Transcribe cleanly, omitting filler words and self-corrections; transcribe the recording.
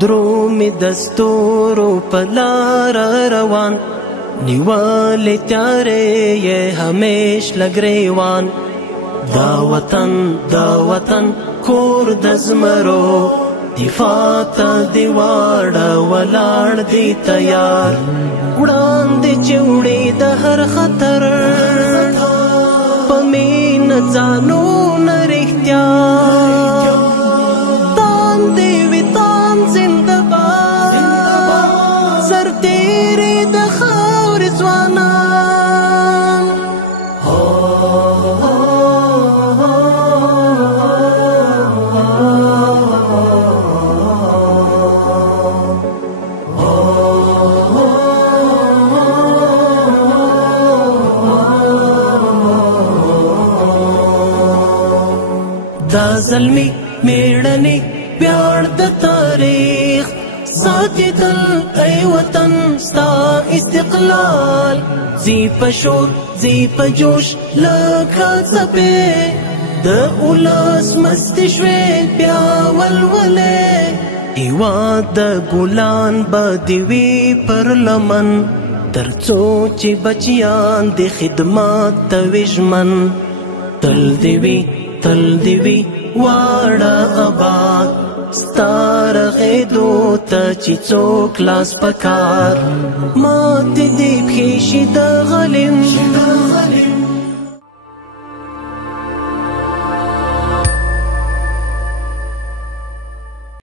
درومي دستورو پلار روان نیوالی تیارے یہ ہمیش لگریوان دا وطن کور دزمرو دفاع تا دیواڑا ولاړ دی تیار وړاندې چوڑی د هر خطر پمین ځانونه رښتیا تان دی وی تان زنده باد سرتیری د خاورې ځوانان دا زلمی میړنی پیار د تاریخ ساتي تل ای وطن ستا استقلال زی پشور زی پجوش لکه څپې د اولس مست شوې بیا ولولې هېواد د ګلان به دې وي پر لمن تر څو چې بچیان د خدمات ته وي ژمن تل دې وي واړه آباد ستار غیدو ته چې څوک لاس پکار ماتې دې پښې شي د غلیم